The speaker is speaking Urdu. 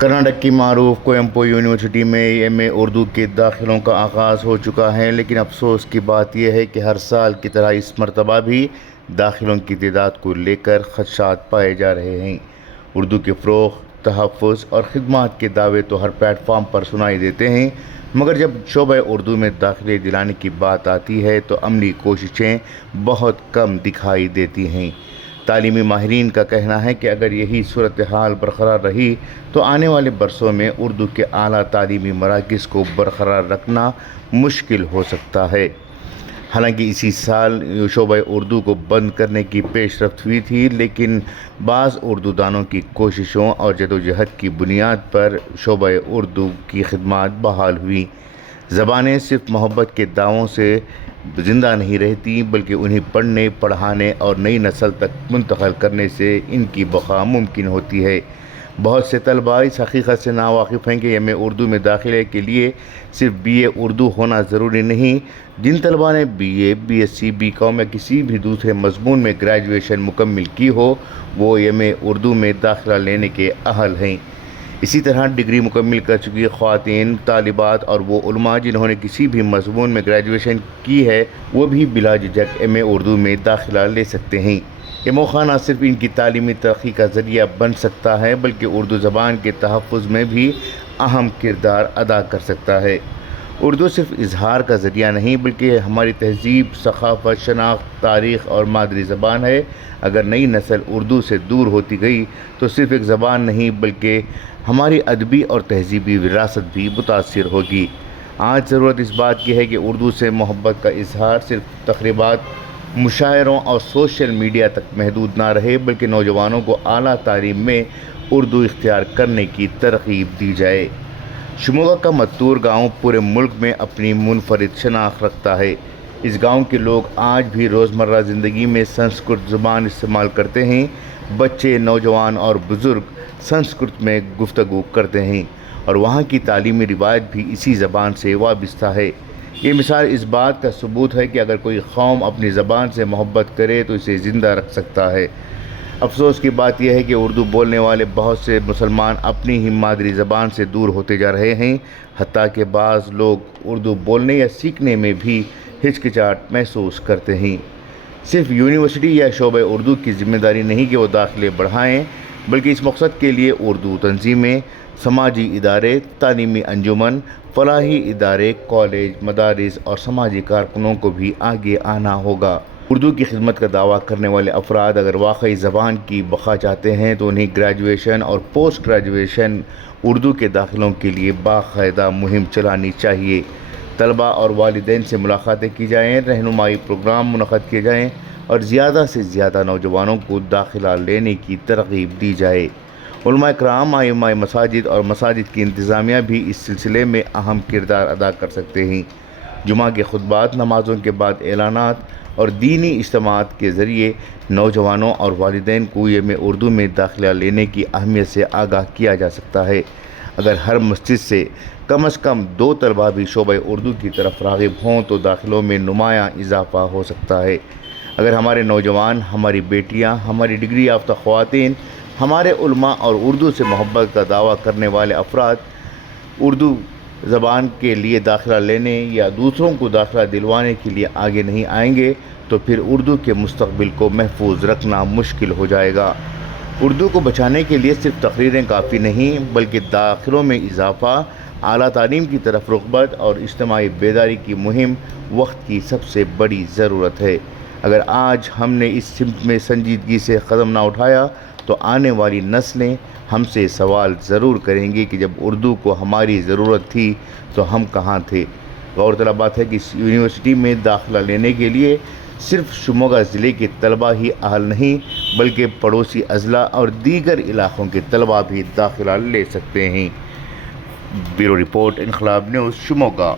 کرناٹک کی معروف کوئمبو یونیورسٹی میں ایم اے اردو کے داخلوں کا آغاز ہو چکا ہے، لیکن افسوس کی بات یہ ہے کہ ہر سال کی طرح اس مرتبہ بھی داخلوں کی تعداد کو لے کر خدشات پائے جا رہے ہیں۔ اردو کے فروغ، تحفظ اور خدمات کے دعوے تو ہر پلیٹ فارم پر سنائی دیتے ہیں، مگر جب شعبہ اردو میں داخلے دلانے کی بات آتی ہے تو عملی کوششیں بہت کم دکھائی دیتی ہیں۔ تعلیمی ماہرین کا کہنا ہے کہ اگر یہی صورتحال برقرار رہی تو آنے والے برسوں میں اردو کے اعلیٰ تعلیمی مراکز کو برقرار رکھنا مشکل ہو سکتا ہے۔ حالانکہ اسی سال شعبہ اردو کو بند کرنے کی پیش رفت ہوئی تھی، لیکن بعض اردو دانوں کی کوششوں اور جدوجہد کی بنیاد پر شعبہ اردو کی خدمات بحال ہوئی۔ زبانیں صرف محبت کے دعووں سے زندہ نہیں رہتی، بلکہ انہیں پڑھنے، پڑھانے اور نئی نسل تک منتقل کرنے سے ان کی بقا ممکن ہوتی ہے۔ بہت سے طلباء اس حقیقت سے ناواقف ہیں کہ ایم اے اردو میں داخلے کے لیے صرف بی اے اردو ہونا ضروری نہیں۔ جن طلباء نے B A, B S C, B com یا کسی بھی دوسرے مضمون میں گریجویشن مکمل کی ہو، وہ ایم اے اردو میں داخلہ لینے کے اہل ہیں۔ اسی طرح ڈگری مکمل کر چکی خواتین طالبات اور وہ علماء جنہوں نے کسی بھی مضمون میں گریجویشن کی ہے، وہ بھی بلا جھجک ایم اے اردو میں داخلہ لے سکتے ہیں۔ یہ موقع نہ صرف ان کی تعلیمی ترقی کا ذریعہ بن سکتا ہے، بلکہ اردو زبان کے تحفظ میں بھی اہم کردار ادا کر سکتا ہے۔ اردو صرف اظہار کا ذریعہ نہیں، بلکہ ہماری تہذیب، ثقافت، شناخت، تاریخ اور مادری زبان ہے۔ اگر نئی نسل اردو سے دور ہوتی گئی تو صرف ایک زبان نہیں، بلکہ ہماری ادبی اور تہذیبی وراثت بھی متاثر ہوگی۔ آج ضرورت اس بات کی ہے کہ اردو سے محبت کا اظہار صرف تقریبات، مشاعروں اور سوشل میڈیا تک محدود نہ رہے، بلکہ نوجوانوں کو اعلیٰ تعلیم میں اردو اختیار کرنے کی ترغیب دی جائے۔ شموگا کا متور گاؤں پورے ملک میں اپنی منفرد شناخت رکھتا ہے۔ اس گاؤں کے لوگ آج بھی روزمرہ زندگی میں سنسکرت زبان استعمال کرتے ہیں۔ بچے، نوجوان اور بزرگ سنسکرت میں گفتگو کرتے ہیں، اور وہاں کی تعلیمی روایت بھی اسی زبان سے وابستہ ہے۔ یہ مثال اس بات کا ثبوت ہے کہ اگر کوئی قوم اپنی زبان سے محبت کرے تو اسے زندہ رکھ سکتا ہے۔ افسوس کی بات یہ ہے کہ اردو بولنے والے بہت سے مسلمان اپنی ہی مادری زبان سے دور ہوتے جا رہے ہیں، حتیٰ کہ بعض لوگ اردو بولنے یا سیکھنے میں بھی ہچکچاہٹ محسوس کرتے ہیں۔ صرف یونیورسٹی یا شعبہ اردو کی ذمہ داری نہیں کہ وہ داخلے بڑھائیں، بلکہ اس مقصد کے لیے اردو تنظیمیں، سماجی ادارے، تعلیمی انجمن، فلاحی ادارے، کالج، مدارس اور سماجی کارکنوں کو بھی آگے آنا ہوگا۔ اردو کی خدمت کا دعویٰ کرنے والے افراد اگر واقعی زبان کی بقا چاہتے ہیں تو انہیں گریجویشن اور پوسٹ گریجویشن اردو کے داخلوں کے لیے باقاعدہ مہم چلانی چاہیے۔ طلباء اور والدین سے ملاقاتیں کی جائیں، رہنمائی پروگرام منعقد کیے جائیں اور زیادہ سے زیادہ نوجوانوں کو داخلہ لینے کی ترغیب دی جائے۔ علماء کرام، ائمہ مساجد اور مساجد کی انتظامیہ بھی اس سلسلے میں اہم کردار ادا کر سکتے ہیں۔ جمعہ کے خطبات، نمازوں کے بعد اعلانات اور دینی اجتماعات کے ذریعے نوجوانوں اور والدین کو ایم اے اردو میں داخلہ لینے کی اہمیت سے آگاہ کیا جا سکتا ہے۔ اگر ہر مسجد سے کم از کم 2 طلباء بھی شعبہ اردو کی طرف راغب ہوں تو داخلوں میں نمایاں اضافہ ہو سکتا ہے۔ اگر ہمارے نوجوان، ہماری بیٹیاں، ہماری ڈگری یافتہ خواتین، ہمارے علماء اور اردو سے محبت کا دعویٰ کرنے والے افراد اردو زبان کے لیے داخلہ لینے یا دوسروں کو داخلہ دلوانے کے لیے آگے نہیں آئیں گے تو پھر اردو کے مستقبل کو محفوظ رکھنا مشکل ہو جائے گا۔ اردو کو بچانے کے لیے صرف تقریریں کافی نہیں، بلکہ داخلوں میں اضافہ، اعلیٰ تعلیم کی طرف رغبت اور اجتماعی بیداری کی مہم وقت کی سب سے بڑی ضرورت ہے۔ اگر آج ہم نے اس سمت میں سنجیدگی سے قدم نہ اٹھایا تو آنے والی نسلیں ہم سے سوال ضرور کریں گی کہ جب اردو کو ہماری ضرورت تھی تو ہم کہاں تھے۔ غور طلب بات ہے کہ اس یونیورسٹی میں داخلہ لینے کے لیے صرف شموگا ضلع کے طلباء ہی اہل نہیں، بلکہ پڑوسی اضلاع اور دیگر علاقوں کے طلباء بھی داخلہ لے سکتے ہیں۔ بیورو رپورٹ، انقلاب نیوز، شموگا۔